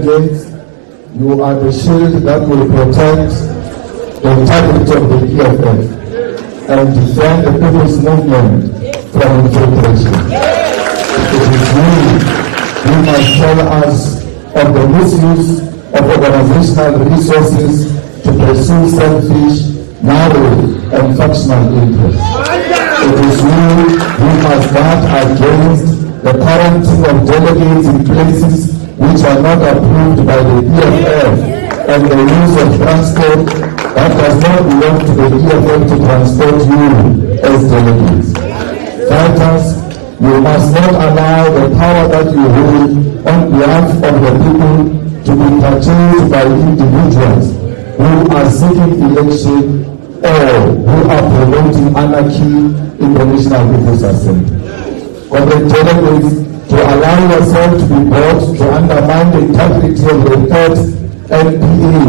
delegates, you are the shield that will protect the integrity of the EFF and defend the people's movement from infiltration. It is you must tell us of the misuse of organizational resources to pursue selfish, narrow, and factional interests. It is you who must guard against the quarantine of delegates in places which are not approved by the EFF and the use of transport that does not belong to the EFF to transport you as delegates. Fighters, you must not allow the power that you hold on behalf of the people to be purchased by individuals who are seeking election or who are promoting anarchy in the National People's Assembly. When the delegates, to allow yourself to be brought to undermine the integrity of the third NPA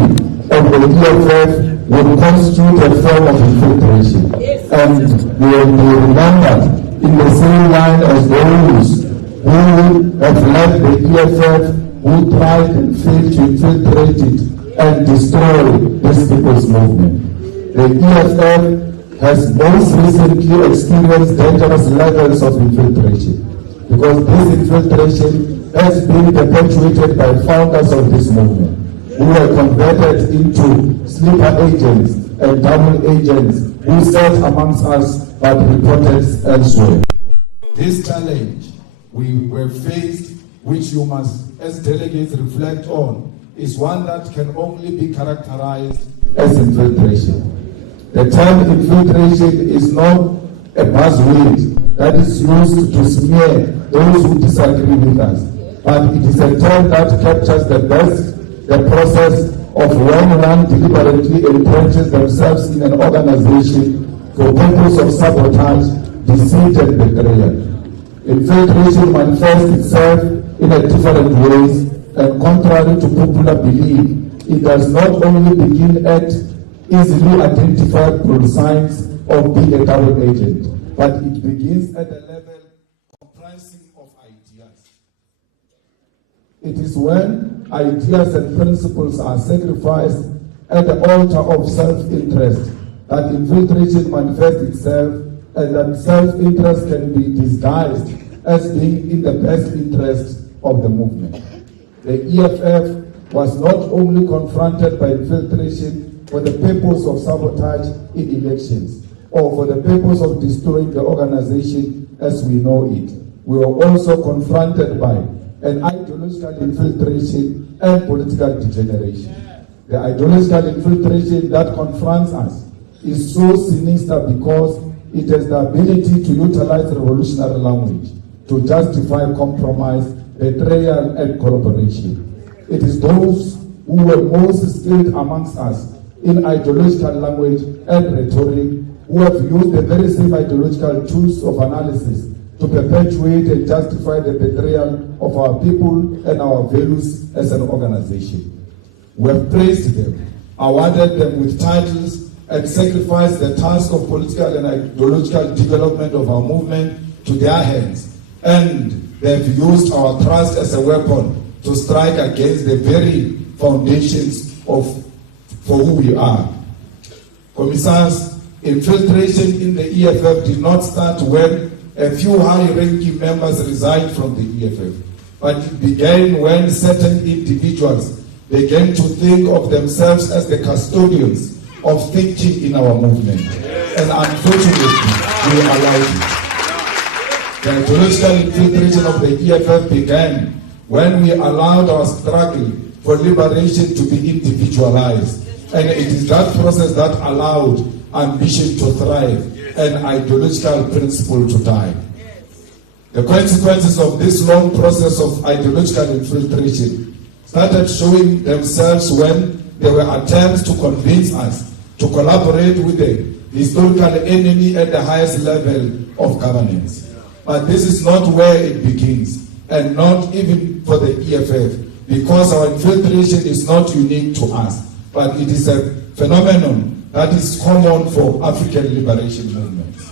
of the EFF will constitute a form of infiltration, and you will be remembered in the same line as those who have led the EFF, who tried and failed to infiltrate it and destroy this people's movement. The EFF has most recently experienced dangerous levels of infiltration, because this infiltration has been perpetuated by founders of this movement, who were converted into sleeper agents and double agents who sat amongst us but reported elsewhere. This challenge we were faced, which you must, as delegates, reflect on, is one that can only be characterized as infiltration. The term infiltration is not a buzzword that is used to smear those who disagree with us, but it is a term that captures the process of when one deliberately entrenches themselves in an organization for purpose of sabotage, deceit, and betrayal. Infiltration manifests itself in a different ways, and contrary to popular belief, it does not only begin at easily identifiable signs of being a double agent, but it begins at a level comprising of ideas. It is when ideas and principles are sacrificed at the altar of self-interest that infiltration manifests itself, and that self-interest can be disguised as being in the best interest of the movement. The EFF was not only confronted by infiltration for the purpose of sabotage in elections, or for the purpose of destroying the organization as we know it. We were also confronted by an ideological infiltration and political degeneration. The ideological infiltration that confronts us is so sinister because it has the ability to utilize revolutionary language to justify compromise, betrayal, and collaboration. It is those who were most skilled amongst us in ideological language and rhetoric who have used the very same ideological tools of analysis to perpetuate and justify the betrayal of our people and our values as an organization. We have praised them, awarded them with titles, and sacrificed the task of political and ideological development of our movement to their hands. And they have used our trust as a weapon to strike against the very foundations for who we are. Commissars, infiltration in the EFF did not start when a few high-ranking members resigned from the EFF, but it began when certain individuals began to think of themselves as the custodians of thinking in our movement. And unfortunately, we allowed it. The ideological infiltration of the EFF began when we allowed our struggle for liberation to be individualized. And it is that process that allowed ambition to thrive and ideological principle to die. The consequences of this long process of ideological infiltration started showing themselves when there were attempts to convince us to collaborate with the historical enemy at the highest level of governance. But this is not where it begins, and not even for the EFF, because our infiltration is not unique to us, but it is a phenomenon that is common for African liberation movements.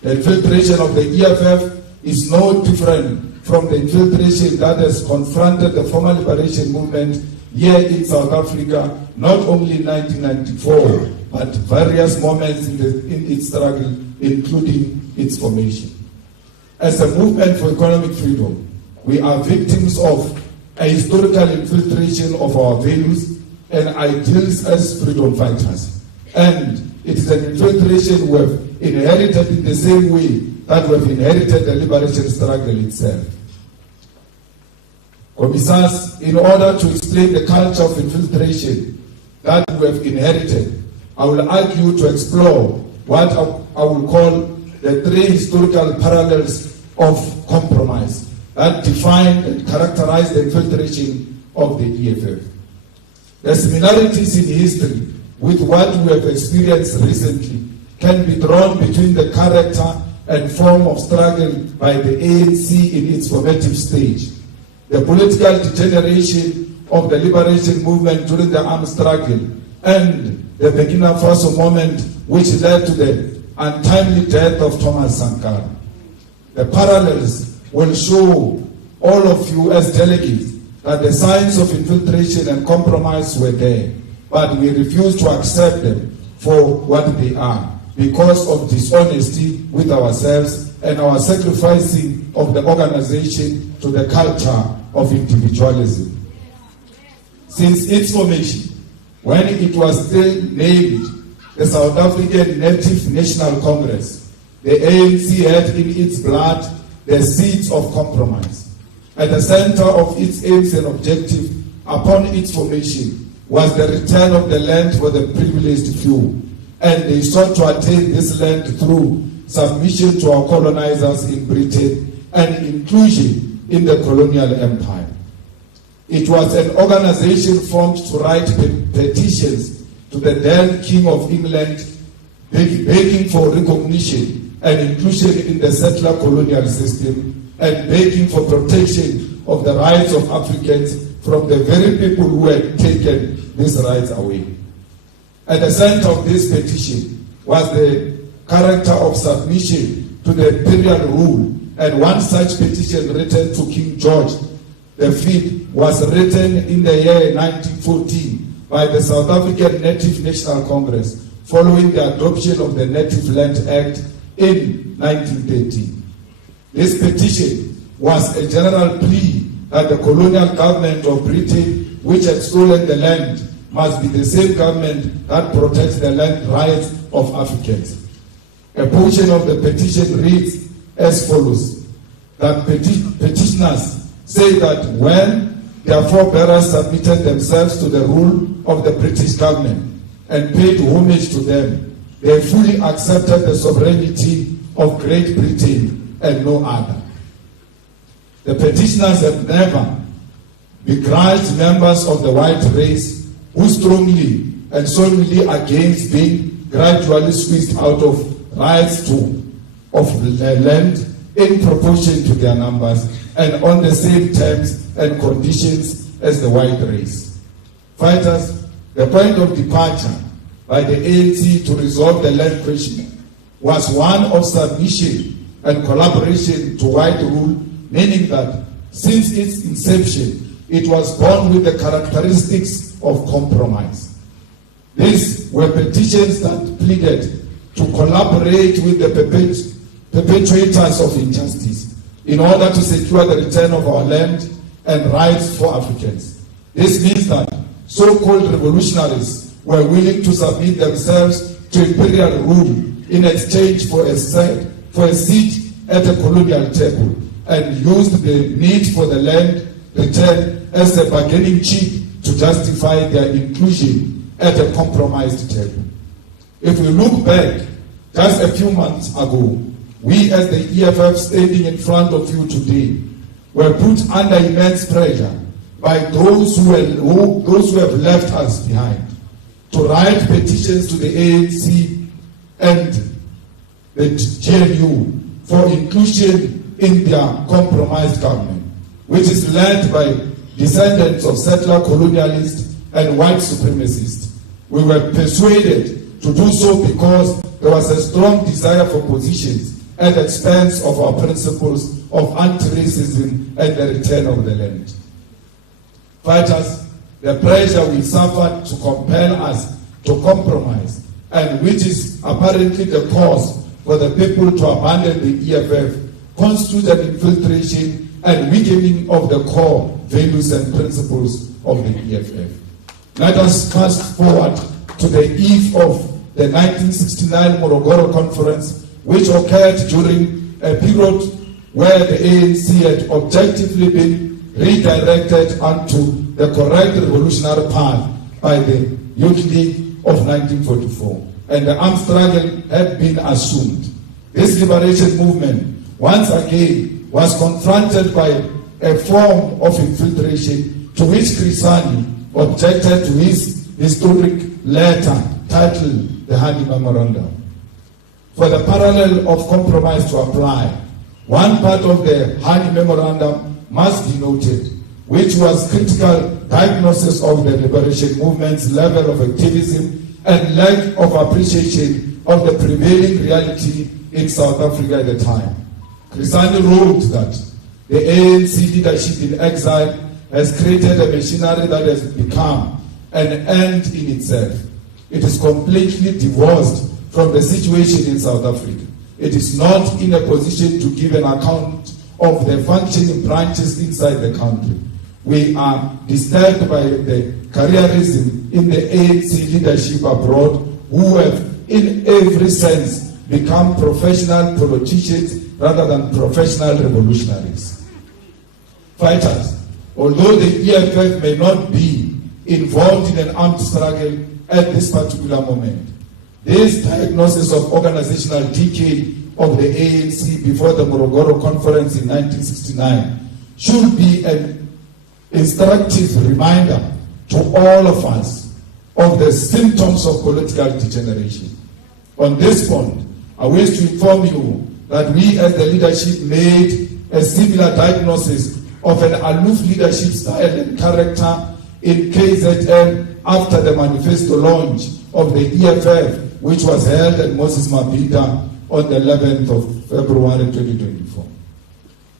The infiltration of the EFF is no different from the infiltration that has confronted the former liberation movement here in South Africa, not only in 1994, but various moments in its struggle, including its formation. As a movement for economic freedom, we are victims of a historical infiltration of our values and ideals as freedom fighters. And it is an infiltration we have inherited in the same way that we have inherited the liberation struggle itself. Commissars, in order to explain the culture of infiltration that we have inherited, I will argue to explore what I will call the three historical parallels of compromise that define and characterize the infiltration of the EFF. The similarities in history with what we have experienced recently can be drawn between the character and form of struggle by the ANC in its formative stage, the political degeneration of the liberation movement during the armed struggle, and the Burkina Faso moment which led to the untimely death of Thomas Sankara. The parallels will show all of you as delegates that the signs of infiltration and compromise were there, but we refuse to accept them for what they are because of dishonesty with ourselves and our sacrificing of the organization to the culture of individualism. Since its formation, when it was still named the South African Native National Congress, the ANC had in its blood the seeds of compromise. At the center of its aims and objective upon its formation was the return of the land for the privileged few, and they sought to attain this land through submission to our colonizers in Britain and inclusion in the colonial empire. It was an organization formed to write petitions to the then King of England, begging for recognition and inclusion in the settler colonial system and begging for protection of the rights of Africans from the very people who had taken these rights away. At the center of this petition was the character of submission to the imperial rule, and one such petition written to King George V was written in the year 1914 by the South African Native National Congress following the adoption of the Native Land Act in 1913. This petition was a general plea that the colonial government of Britain, which had stolen the land, must be the same government that protects the land rights of Africans. A portion of the petition reads as follows: that petitioners say that when their forebears submitted themselves to the rule of the British government and paid homage to them, they fully accepted the sovereignty of Great Britain and no other. The petitioners have never begrudged members of the white race who strongly and solely against being gradually squeezed out of rights of land in proportion to their numbers and on the same terms and conditions as the white race. Fighters, the point of departure by the ANC to resolve the land question was one of submission and collaboration to white rule, meaning that since its inception, it was born with the characteristics of compromise. These were petitions that pleaded to collaborate with the perpetrators of injustice in order to secure the return of our land and rights for Africans. This means that so-called revolutionaries were willing to submit themselves to imperial rule in exchange for a seat at a colonial table, and used the need for the land return as a bargaining chip to justify their inclusion at a compromised table. If we look back just a few months ago, we as the EFF standing in front of you today were put under immense pressure by those who have left us behind to write petitions to the ANC and the GNU for inclusion in their compromised government, which is led by descendants of settler colonialists and white supremacists. We were persuaded to do so because there was a strong desire for positions at the expense of our principles of anti-racism and the return of the land. Fighters, the pressure we suffered to compel us to compromise, and which is apparently the cause for the people to abandon the EFF, constitutes an infiltration and weakening of the core values and principles of the EFF. Let us fast forward to the eve of the 1969 Morogoro Conference, which occurred during a period where the ANC had objectively been redirected onto the correct revolutionary path by the Youth League of 1944, and the armed struggle had been assumed. This liberation movement, once again, was confronted by a form of infiltration to which Chris Hani objected to his historic letter titled the Hani Memorandum. For the parallel of compromise to apply, one part of the Hani Memorandum must be noted, which was critical diagnosis of the liberation movement's level of activism and lack of appreciation of the prevailing reality in South Africa at the time. Chris Hani wrote that the ANC leadership in exile has created a machinery that has become an end in itself. It is completely divorced from the situation in South Africa. It is not in a position to give an account of the functioning branches inside the country. We are disturbed by the careerism in the ANC leadership abroad, who have in every sense become professional politicians rather than professional revolutionaries. Fighters, although the EFF may not be involved in an armed struggle at this particular moment, this diagnosis of organizational decay of the ANC before the Morogoro Conference in 1969 should be an instructive reminder to all of us of the symptoms of political degeneration. On this point, I wish to inform you that we as the leadership made a similar diagnosis of an aloof leadership style and character in KZN after the manifesto launch of the EFF, which was held at Moses Mabhida on the 11th of February 2024.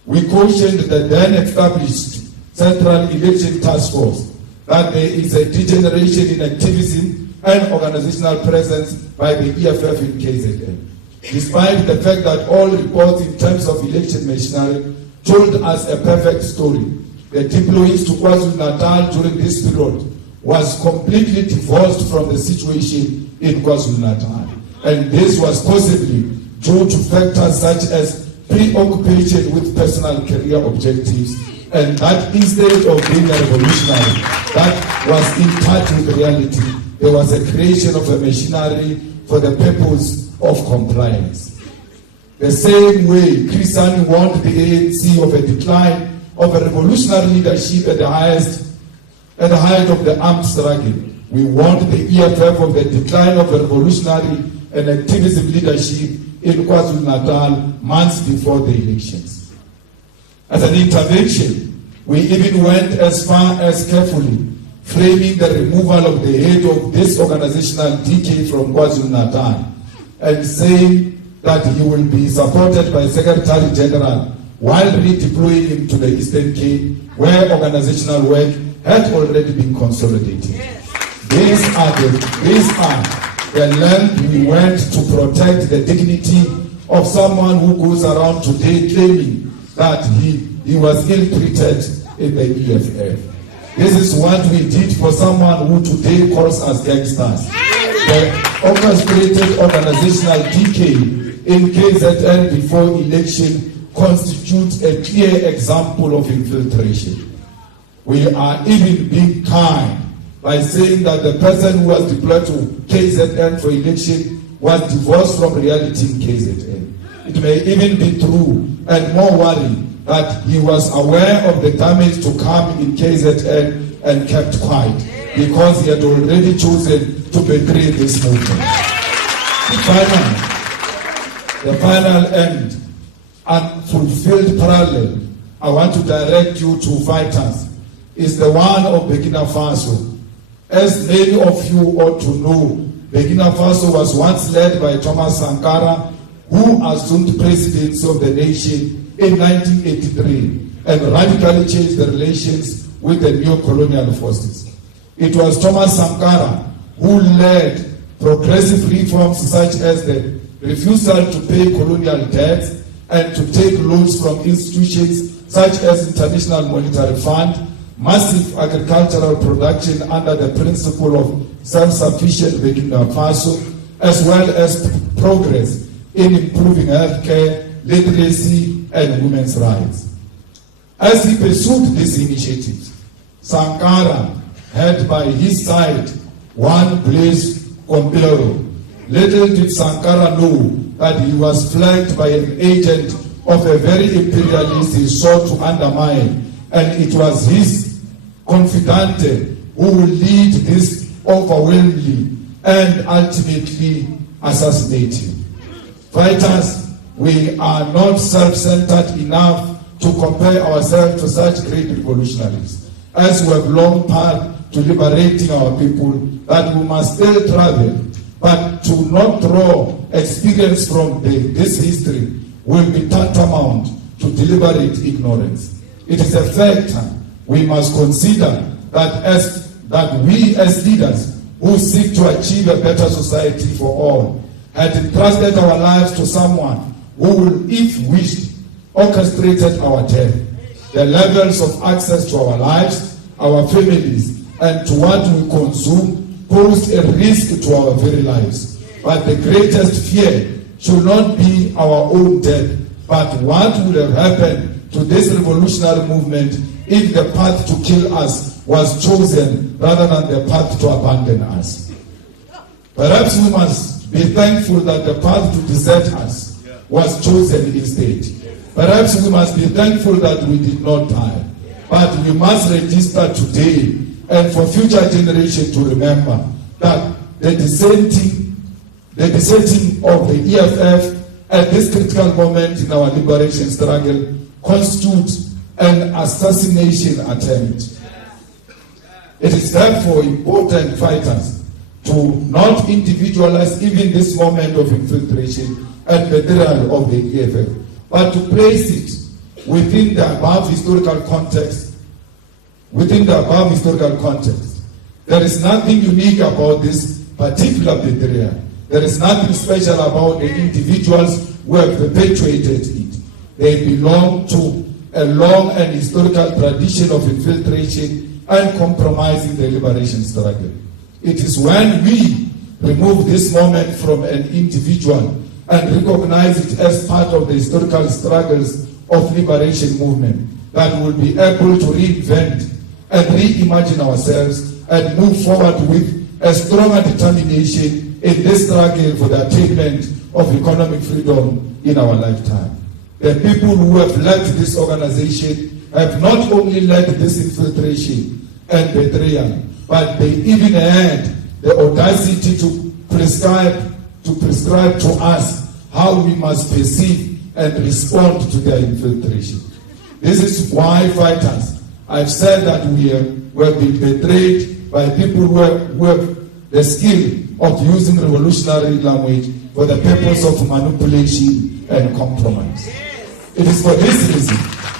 We cautioned the then established Central Election Task Force that there is a degeneration in activism and organizational presence by the EFF in KZN. Despite the fact that all reports in terms of election machinery told us a perfect story, the deployees to KwaZulu-Natal during this period was completely divorced from the situation in KwaZulu-Natal. And this was possibly due to factors such as preoccupation with personal career objectives, and that instead of being a revolutionary that was in touch with reality, there was a creation of a machinery for the purpose of compliance. The same way Chris Hani warned the ANC of a decline of a revolutionary leadership at the height of the armed struggle, we warned the EFF of the decline of a revolutionary and activism leadership in KwaZulu-Natal months before the elections. As an intervention, we even went as far as carefully framing the removal of the head of this organizational decay from KwaZulu-Natal and saying that he will be supported by Secretary General while redeploying him to the Eastern Cape, where organizational work had already been consolidated. These are the length we went to protect the dignity of someone who goes around today claiming that he was ill-treated in the EFF. This is what we did for someone who today calls us gangsters. The orchestrated organizational decay in KZN before election constitutes a clear example of infiltration. We are even being kind by saying that the person who was deployed to KZN for election was divorced from reality in KZN. It may even be true and more worrying that he was aware of the damage to come in KZN and kept quiet because he had already chosen to betray this movement. The final and unfulfilled parallel I want to direct you to fighters is the one of Burkina Faso. As many of you ought to know, Burkina Faso was once led by Thomas Sankara, who assumed presidency of the nation in 1983 and radically changed the relations with the neo-colonial forces. It was Thomas Sankara who led progressive reforms such as the refusal to pay colonial debts and to take loans from institutions such as International Monetary Fund, massive agricultural production under the principle of self-sufficient Burkina Faso, as well as progress in improving healthcare, literacy, and women's rights. As he pursued these initiatives, Sankara had by his side one Blaise Compaoré. Little did Sankara know that he was flanked by an agent of a very imperialist he sought to undermine, and it was his confidante who will lead this overwhelmingly and ultimately assassinate him. Fighters, we are not self-centered enough to compare ourselves to such great revolutionaries, as we have long path to liberating our people, that we must still travel, but to not draw experience from this history will be tantamount to deliberate ignorance. It is a fact we must consider that we as leaders who seek to achieve a better society for all had entrusted our lives to someone who will, if wished, orchestrated our death. The levels of access to our lives, our families, and to what we consume posed a risk to our very lives. But the greatest fear should not be our own death, but what would have happened to this revolutionary movement if the path to kill us was chosen rather than the path to abandon us. Perhaps we must be thankful that the path to desert us was chosen instead. Perhaps we must be thankful that we did not die. But we must register today and for future generations to remember that the dissenting of the EFF at this critical moment in our liberation struggle constitutes an assassination attempt. It is therefore important, fighters, to not individualize even this moment of infiltration and betrayal of the EFF, but to place it within the above historical context. There is nothing unique about this particular betrayal. There is nothing special about the individuals who have perpetuated it. They belong to a long and historical tradition of infiltration and compromising the liberation struggle. It is when we remove this moment from an individual and recognize it as part of the historical struggles of liberation movement that we will be able to reinvent and reimagine ourselves and move forward with a stronger determination in this struggle for the attainment of economic freedom in our lifetime. The people who have led this organization have not only led this infiltration and betrayal, but they even had the audacity to prescribe to us how we must perceive and respond to their infiltration. This is why, fighters, I've said that we have been betrayed by people who have the skill of using revolutionary language for the purpose of manipulation and compromise. It is for this reason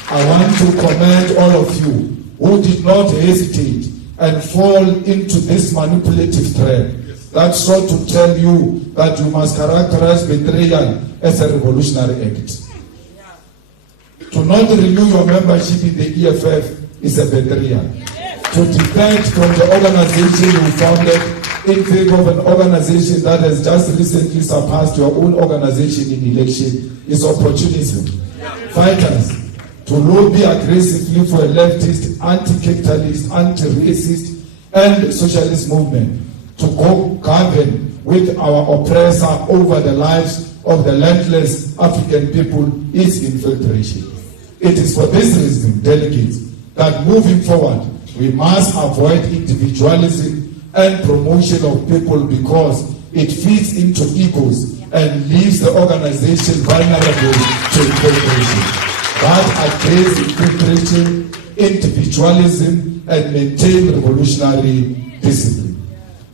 I want to commend all of you who did not hesitate and fall into this manipulative trap that sought to tell you that you must characterize betrayal as a revolutionary act. To not renew your membership in the EFF is a betrayal. To defect from the organization you founded in favor of an organization that has just recently surpassed your own organization in election is opportunism. Fighters, to lobby aggressively for a leftist, anti-capitalist, anti-racist, and socialist movement to govern with our oppressor over the lives of the landless African people is infiltration. It is for this reason, delegates, that moving forward, we must avoid individualism and promotion of people because it feeds into egos and leaves the organization vulnerable to infiltration. But against infiltration, individualism, and maintain revolutionary discipline.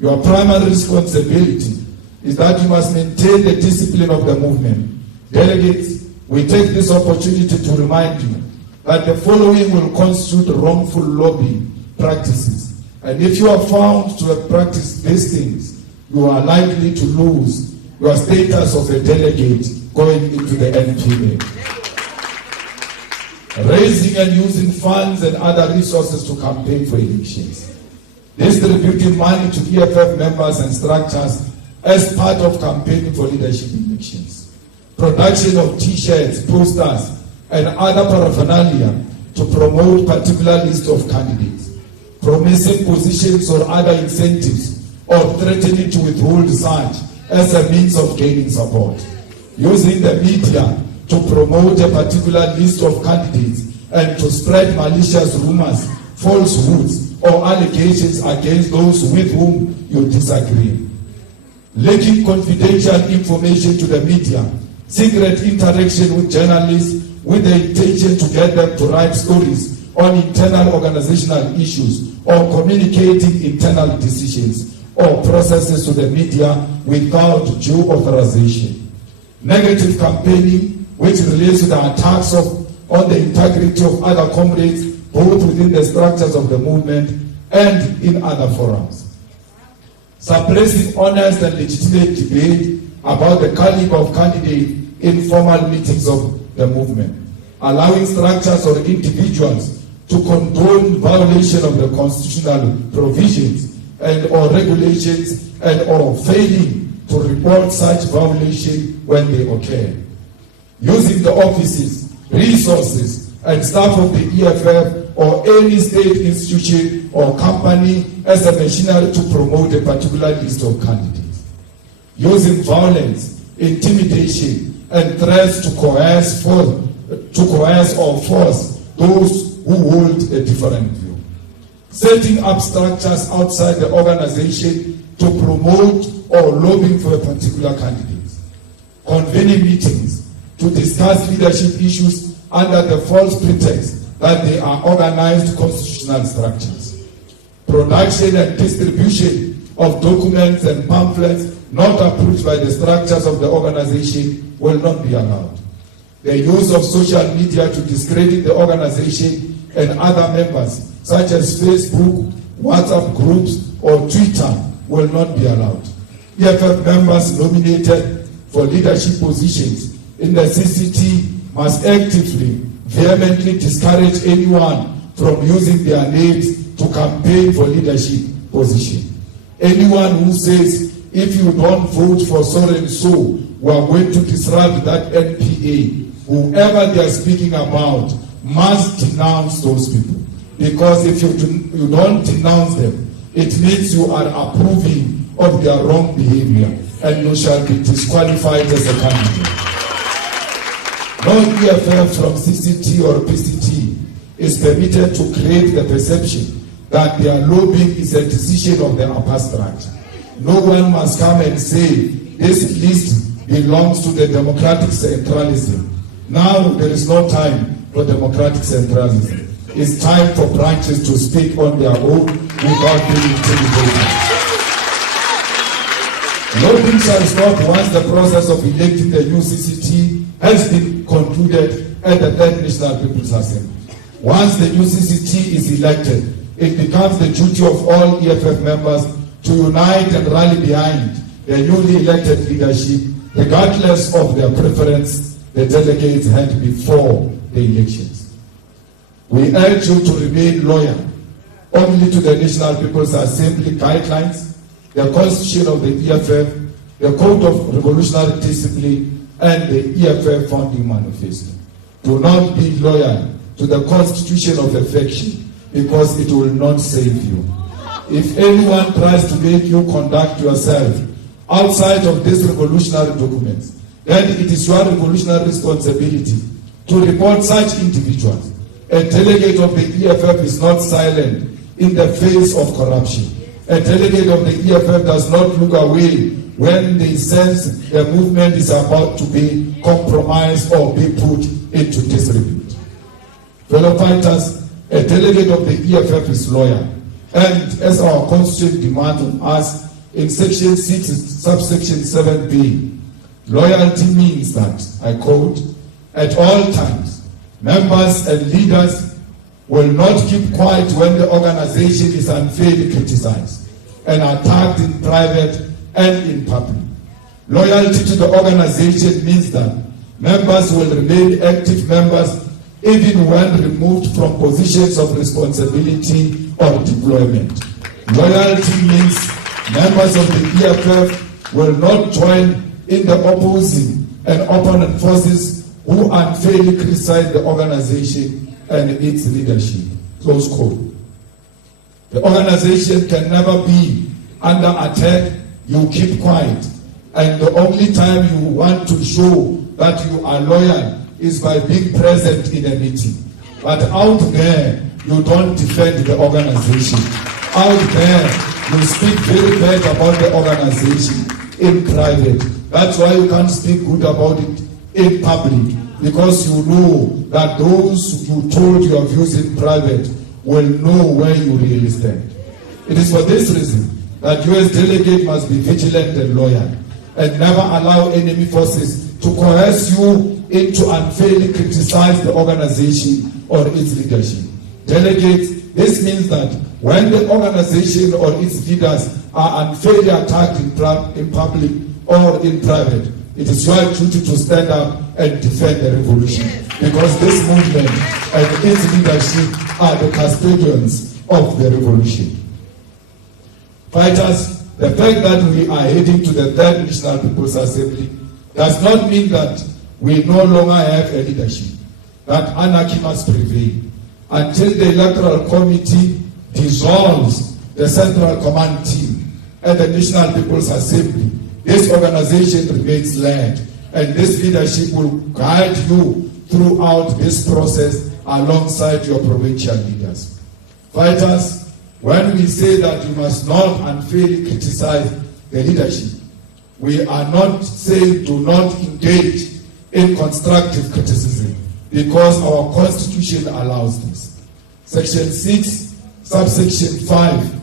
Your primary responsibility is that you must maintain the discipline of the movement. Delegates, We take this opportunity to remind you that the following will constitute wrongful lobbying practices. And if you are found to have practiced these things, you are likely to lose your status of a delegate going into the NPA. Raising and using funds and other resources to campaign for elections. Distributing money to EFF members and structures as part of campaigning for leadership elections. Production of T-shirts, posters, and other paraphernalia to promote particular list of candidates. Promising positions or other incentives or threatening to withhold such as a means of gaining support. Using the media to promote a particular list of candidates and to spread malicious rumors, falsehoods, or allegations against those with whom you disagree. Leaking confidential information to the media, secret interaction with journalists with the intention to get them to write stories on internal organizational issues or communicating internal decisions or processes to the media without due authorization. Negative campaigning, which relates to the attacks on the integrity of other comrades, both within the structures of the movement and in other forums. Suppressing honest and legitimate debate about the caliber of candidates in formal meetings of the movement. Allowing structures or individuals to condone violation of the constitutional provisions and or regulations and or failing to report such violation when they occur. Using the offices, resources, and staff of the EFF or any state institution or company as a machinery to promote a particular list of candidates. Using violence, intimidation, and threats to coerce or force those who hold a different view. Setting up structures outside the organization to promote or lobbying for a particular candidate. Convening meetings to discuss leadership issues under the false pretext that they are organized constitutional structures. Production and distribution of documents and pamphlets not approved by the structures of the organization will not be allowed. The use of social media to discredit the organization and other members, such as Facebook, WhatsApp groups, or Twitter, will not be allowed. EFF members nominated for leadership positions in the CCT must actively, vehemently discourage anyone from using their names to campaign for leadership position. Anyone who says, if you don't vote for so and so, we are going to disrupt that NPA, whoever they are speaking about must denounce those people. Because if you don't denounce them, it means you are approving of their wrong behavior and you shall be disqualified as a candidate. No EFF from CCT or PCT is permitted to create the perception that their lobbying is a decision of the upper structure. No one must come and say this list belongs to the democratic centralism. Now there is no time for democratic centralism. It's time for branches to speak on their own without being intimidated. Lobbying shall stop once the process of electing the new CCT has been concluded at the Third National People's Assembly. Once the new CCT is elected, it becomes the duty of all EFF members to unite and rally behind the newly elected leadership, regardless of their preference the delegates had before the elections. We urge you to remain loyal only to the National People's Assembly guidelines, the Constitution of the EFF, the Code of Revolutionary Discipline, and the EFF Founding Manifesto. Do not be loyal to the Constitution of a faction because it will not save you. If anyone tries to make you conduct yourself outside of these revolutionary documents, then it is your revolutionary responsibility to report such individuals. A delegate of the EFF is not silent in the face of corruption. A delegate of the EFF does not look away when they sense the movement is about to be compromised or be put into disrepute. Fellow fighters, a delegate of the EFF is loyal. And as our Constitution demands on us in Section 6, subsection 7b, loyalty means that, I quote, At all times, members and leaders will not keep quiet when the organization is unfairly criticized and attacked in private and in public. Loyalty to the organization means that members will remain active members even when removed from positions of responsibility or deployment. Loyalty means members of the EFF will not join in the opposing and opponent forces who unfairly criticize the organization and its leadership. Close quote. The organization can never be under attack. You keep quiet. And the only time you want to show that you are loyal is by being present in a meeting. But out there, you don't defend the organization. Out there, you speak very bad about the organization in private. That's why you can't speak good about it in public, because you know that those you told your views in private will know where you really stand. It is for this reason that you as delegate must be vigilant and loyal, and never allow enemy forces to coerce you into unfairly criticize the organization or its leadership. Delegates, this means that when the organization or its leaders are unfairly attacked in public or in private, it is your duty to stand up and defend the revolution, because this movement and its leadership are the custodians of the revolution. Fighters, the fact that we are heading to the Third National People's Assembly does not mean that we no longer have a leadership, that anarchy must prevail. Until the Electoral Committee dissolves the Central Command Team at the National People's Assembly, this organization remains led, and this leadership will guide you throughout this process alongside your provincial leaders. Fighters, when we say that you must not unfairly criticize the leadership, we are not saying do not engage in constructive criticism, because our constitution allows this. Section 6, subsection 5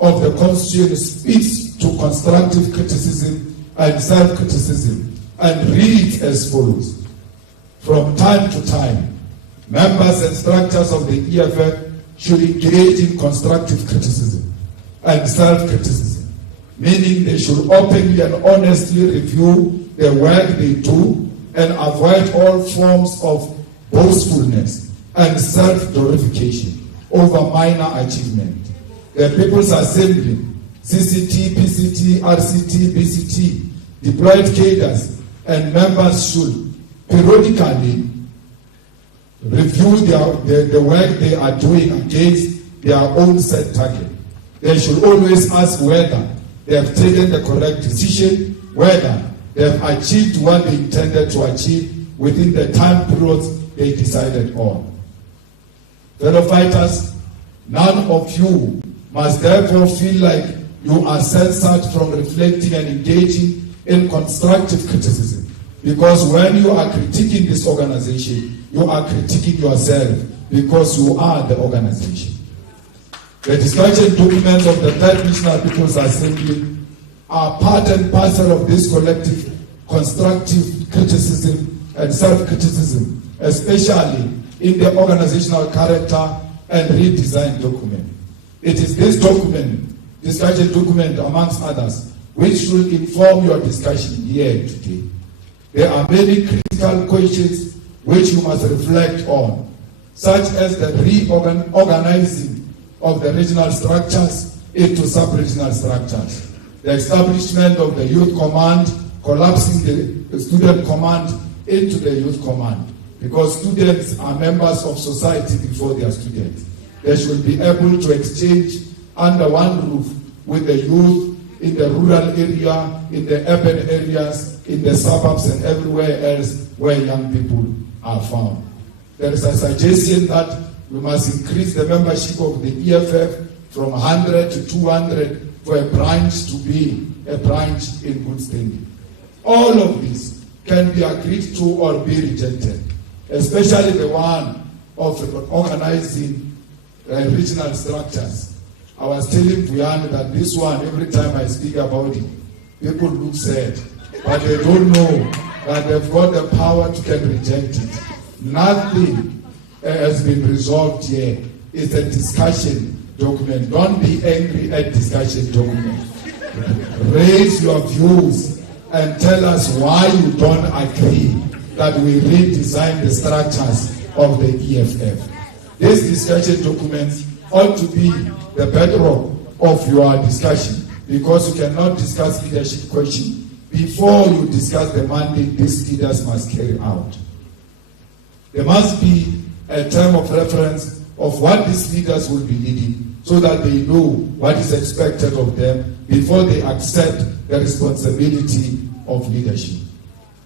of the constitution speaks to constructive criticism and self-criticism and reads as follows. From time to time, members and structures of the EFF should engage in constructive criticism and self-criticism, meaning they should openly and honestly review the work they do and avoid all forms of boastfulness and self-glorification over minor achievement. The People's Assembly, CCT, PCT, RCT, BCT, deployed cadres and members should periodically review the work they are doing against their own set target. They should always ask whether they have taken the correct decision, whether they have achieved what they intended to achieve within the time periods they decided on. Fellow fighters, none of you must therefore feel like you are censored from reflecting and engaging in constructive criticism, because when you are critiquing this organization, you are critiquing yourself, because you are the organization. The discussion documents of the Third National People's Assembly are part and parcel of this collective constructive criticism and self-criticism, especially in the organizational character and redesign document. It is this document, discussion document amongst others, which should inform your discussion here today. There are many critical questions which you must reflect on, such as the reorganizing of the regional structures into sub-regional structures, the establishment of the youth command, collapsing the student command into the youth command, because students are members of society before they are students. They should be able to exchange under one roof with the youth in the rural area, in the urban areas, in the suburbs and everywhere else where young people are found. There is a suggestion that we must increase the membership of the EFF from 100 to 200 for a branch to be a branch in good standing. All of this can be agreed to or be rejected, especially the one of organizing regional structures. I was telling Buyane that this one, every time I speak about it, people look sad, but they don't know that they've got the power to can reject it. Nothing has been resolved here. It's a discussion document. Don't be angry at discussion document. Raise your views and tell us why you don't agree that we redesign the structures of the EFF. This discussion document ought to be the bedrock of your discussion, because you cannot discuss leadership question before you discuss the mandate these leaders must carry out. There must be a term of reference of what these leaders will be leading, so that they know what is expected of them before they accept the responsibility of leadership.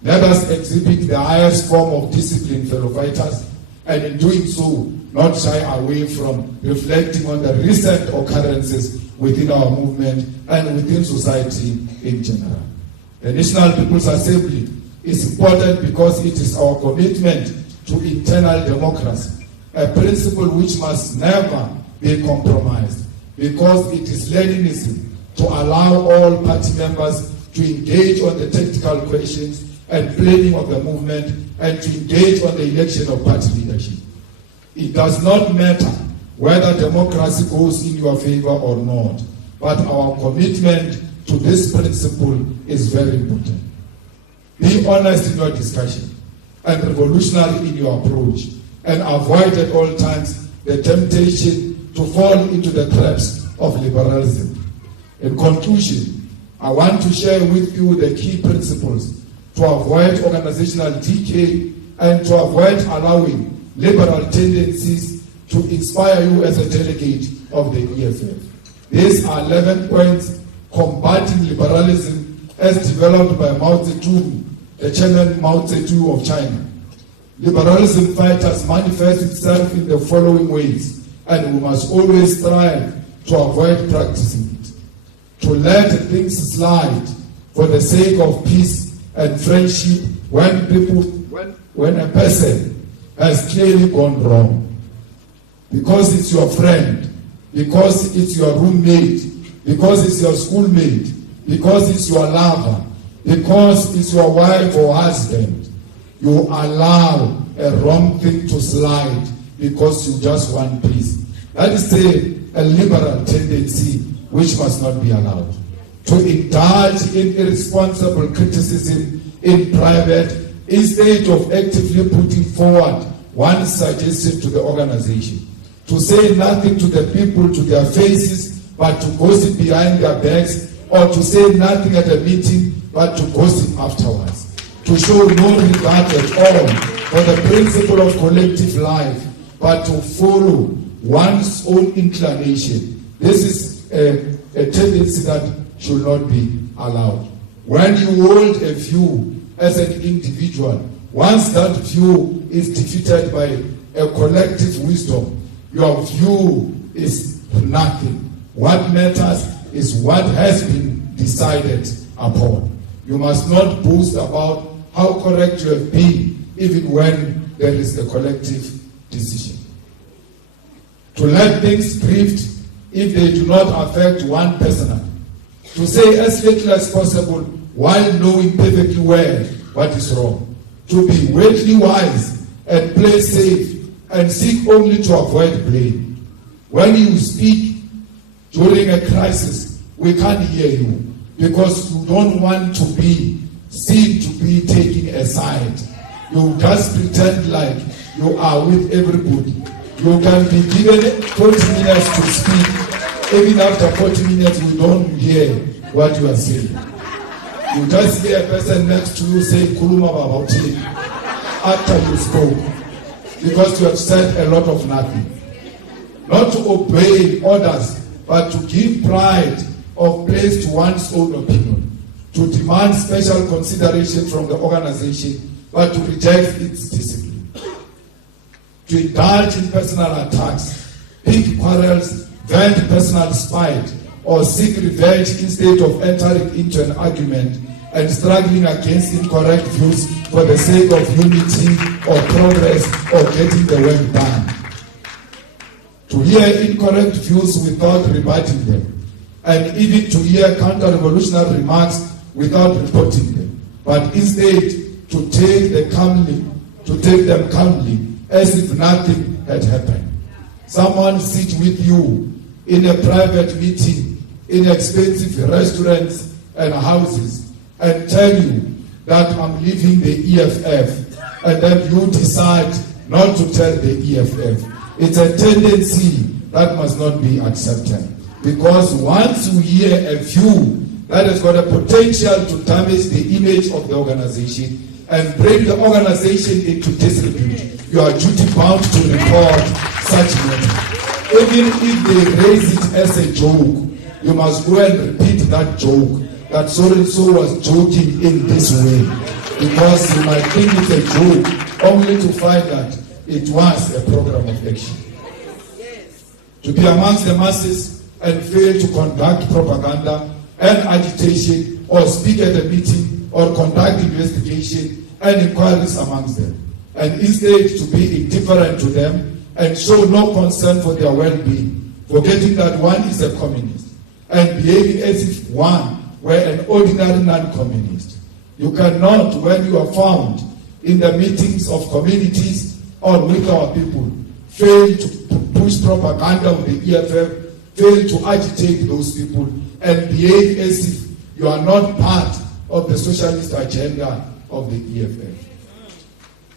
Let us exhibit the highest form of discipline, fellow fighters, and in doing so, not shy away from reflecting on the recent occurrences within our movement and within society in general. The National People's Assembly is important because it is our commitment to internal democracy, a principle which must never be compromised, because it is Leninism to allow all party members to engage on the technical questions and planning of the movement and to engage on the election of party leadership. It does not matter whether democracy goes in your favor or not, but our commitment to this principle is very important. Be honest in your discussion and revolutionary in your approach, and avoid at all times the temptation to fall into the traps of liberalism. In conclusion, I want to share with you the key principles to avoid organizational decay and to avoid allowing liberal tendencies to inspire you as a delegate of the EFF. These are 11 points combating liberalism as developed by Mao Zedong, the chairman Mao Zedong of China. Liberalism fighters manifest itself in the following ways, and we must always strive to avoid practicing it. To let things slide for the sake of peace and friendship when a person has clearly gone wrong. Because it's your friend, because it's your roommate, because it's your schoolmate, because it's your lover, because it's your wife or husband, you allow a wrong thing to slide because you just want peace. That is a liberal tendency which must not be allowed. To indulge in irresponsible criticism in private instead of actively putting forward one suggestion to the organization. To say nothing to the people to their faces, but to gossip behind their backs, or to say nothing at a meeting, but to gossip afterwards. To show no regard at all for the principle of collective life, but to follow one's own inclination. This is a tendency that should not be allowed. When you hold a view as an individual, once that view is defeated by a collective wisdom, your view is nothing. What matters is what has been decided upon. You must not boast about how correct you have been, even when there is a collective decision. To let things drift if they do not affect one personally. To say as little as possible while knowing perfectly well what is wrong. To be worldly wise and play safe and seek only to avoid blame. When you speak during a crisis, we can't hear you because you don't want to be seen to be taking a side. You just pretend like you are with everybody. You can be given 40 minutes to speak. Even after 40 minutes, we don't hear what you are saying. You just hear a person next to you say, Kuluma Babauti, after you spoke, because you have said a lot of nothing. Not to obey orders, but to give pride of place to one's own opinion, to demand special consideration from the organization, but to reject its discipline. To indulge in personal attacks, pick quarrels, vent personal spite, or seek revenge instead of entering into an argument and struggling against incorrect views for the sake of unity or progress or getting the work done. To hear incorrect views without rebutting them, and even to hear counter-revolutionary remarks without reporting them, but instead to take them calmly, as if nothing had happened. Someone sit with you in a private meeting, in expensive restaurants and houses, and tell you that I'm leaving the EFF, and then you decide not to tell the EFF. It's a tendency that must not be accepted. Because once you hear a view that has got a potential to damage the image of the organization and bring the organization into disrepute, you are duty bound to report such matter. Even if they raise it as a joke, you must go and repeat that joke, that so-and-so was joking in this way. Because you might think it's a joke, only to find that it was a program of action. To be amongst the masses and fail to conduct propaganda and agitation, or speak at a meeting, or conduct investigation and inquiries amongst them, and instead to be indifferent to them and show no concern for their well-being, forgetting that one is a communist, and behaving as if one were an ordinary non-communist. You cannot, when you are found in the meetings of communities or with our people, fail to push propaganda of the EFF, fail to agitate those people, and behave as if you are not part of the socialist agenda of the EFF.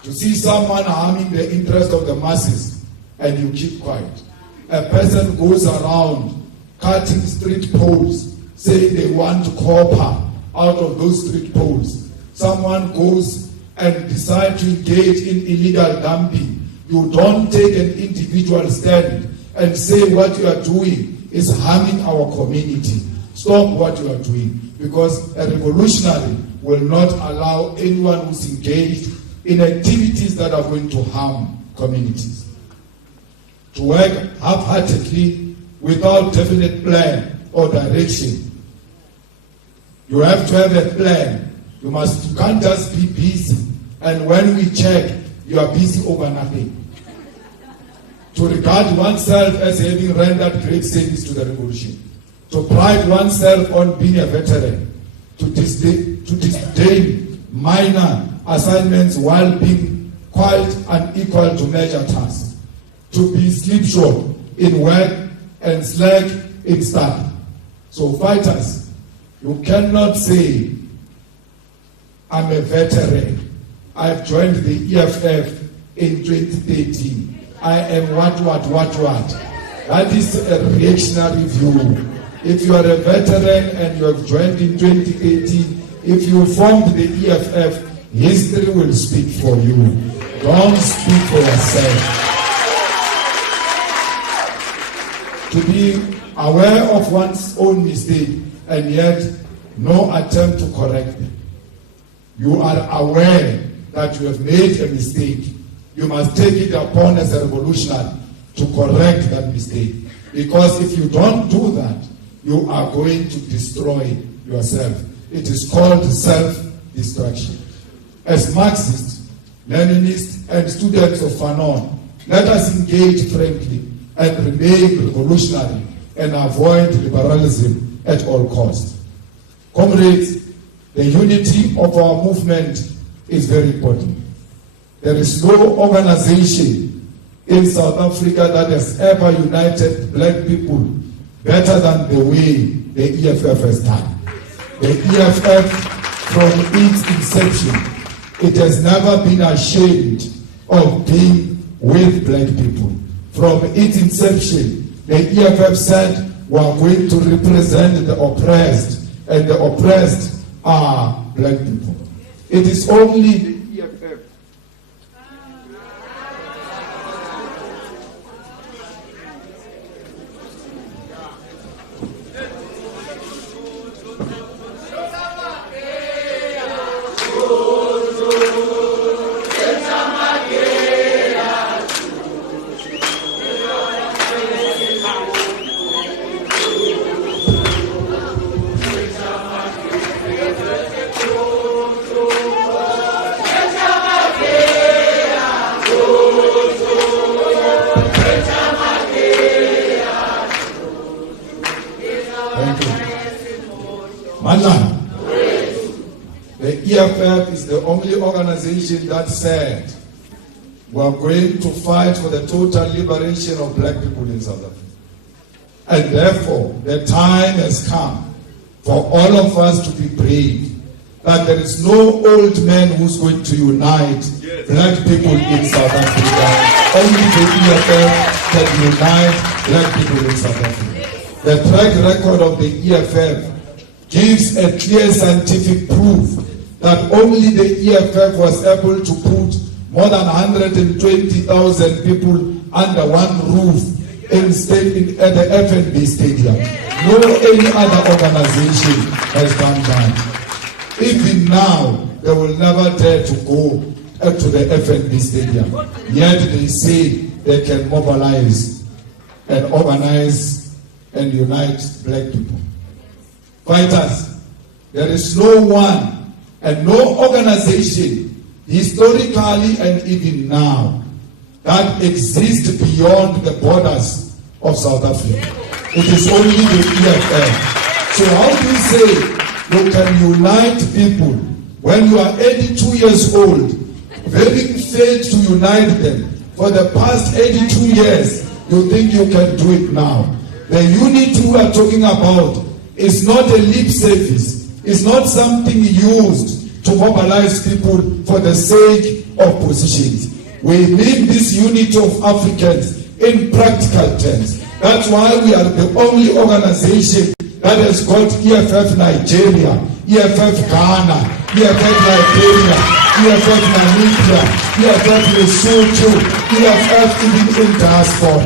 To see someone harming the interest of the masses and you keep quiet. A person goes around cutting street poles, saying they want copper out of those street poles. Someone goes and decides to engage in illegal dumping. You don't take an individual stand and say what you are doing is harming our community. Stop what you are doing, because a revolutionary will not allow anyone who's engaged in activities that are going to harm communities to work half-heartedly without definite plan or direction. You have to have a plan. You can't just be busy, and when we check, you are busy over nothing. To regard oneself as having rendered great service to the revolution, to pride oneself on being a veteran, to disdain minor assignments while being quite unequal to major tasks, to be slipshod in work and slack in study. So fighters, you cannot say, I'm a veteran, I've joined the EFF in 2013, I am what. That is a reactionary view. If you are a veteran and you have joined in 2018, if you formed the EFF, history will speak for you. Don't speak for yourself. To be aware of one's own mistake and yet no attempt to correct them. You are aware that you have made a mistake. You must take it upon as a revolutionary to correct that mistake. Because if you don't do that, you are going to destroy yourself. It is called self-destruction. As Marxists, Leninists, and students of Fanon, let us engage frankly and remain revolutionary and avoid liberalism at all costs. Comrades, the unity of our movement is very important. There is no organization in South Africa that has ever united black people better than the way the EFF has done. The EFF, from its inception, it has never been ashamed of being with black people. From its inception, the EFF said, we are going to represent the oppressed, and the oppressed are black people. It is only the EFF The EFF is the only organization that said we are going to fight for the total liberation of black people in South Africa. And therefore, the time has come for all of us to be brave. That there is no old man who's going to unite black people in South Africa. Only the EFF can unite black people in South Africa. The track record of the EFF gives a clear scientific proof that only the EFF was able to put more than 120,000 people under one roof at the FNB Stadium. No any other organization has done that. Even now, they will never dare to go to the FNB Stadium. Yet they say they can mobilize and organize and unite black people. Fighters, there is no one and no organization, historically and even now, that exists beyond the borders of South Africa. It is only the EFF. So how do you say you can unite people when you are 82 years old, having failed to unite them for the past 82 years, you think you can do it now? The unity we are talking about is not a lip service. It's not something used to mobilize people for the sake of positions. We need this unity of Africans in practical terms. That's why we are the only organization that has got EFF Nigeria, EFF Ghana, EFF Liberia, EFF Namibia, EFF Lesotho, EFF even in diaspora.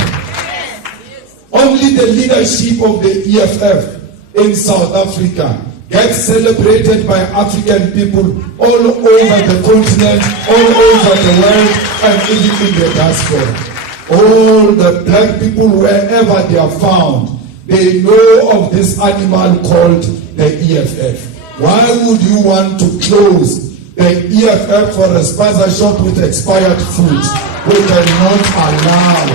Only the leadership of the EFF in South Africa gets celebrated by African people all over the continent, all over the world, and even in the diaspora. All the black people, wherever they are found, they know of this animal called the EFF. Why would you want to close the EFF for a spaza shop with expired food? We cannot allow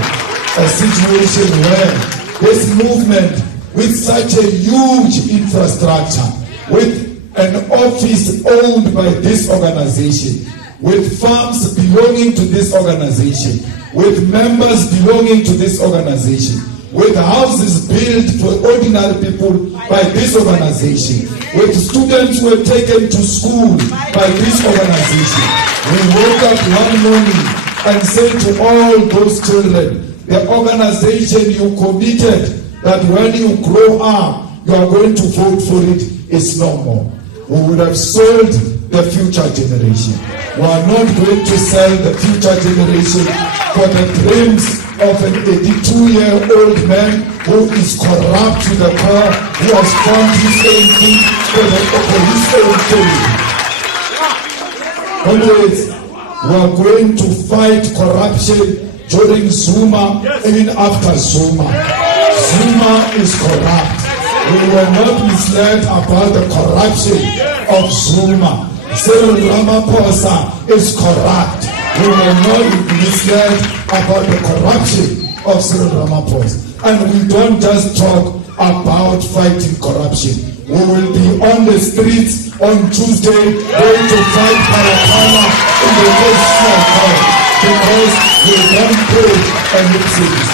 a situation where this movement, with such a huge infrastructure, with an office owned by this organization, with farms belonging to this organization, with members belonging to this organization, with houses built for ordinary people by this organization, with students who were taken to school by this organization. We woke up one morning and said to all those children, the organization you committed that when you grow up, you are going to vote for it is no more. We would have sold the future generation. We are not going to sell the future generation for the dreams of an 82-year-old man who is corrupt to the core, who has found his own thing for his own thing. Comrades, we are going to fight corruption during Zuma, even after Zuma. Zuma is corrupt. We were not misled about the corruption of Zuma. Cyril Ramaphosa is corrupt. We were not misled about the corruption of Cyril Ramaphosa. And we don't just talk about fighting corruption. We will be on the streets on Tuesday going to fight Parapana in the national court because we don't pay a lip service.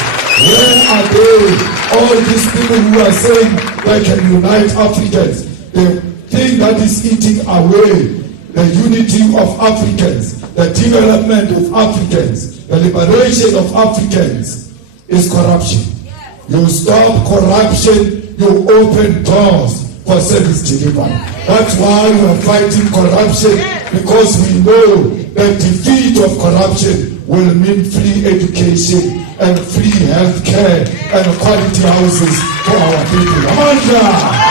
Where are they? All these people who are saying they can unite Africans. The thing that is eating away the unity of Africans, the development of Africans, the liberation of Africans is corruption. You stop corruption, you open doors for service delivery. That's why we are fighting corruption, because we know the defeat of corruption will mean free education and free health care and quality houses for our people. Amanda!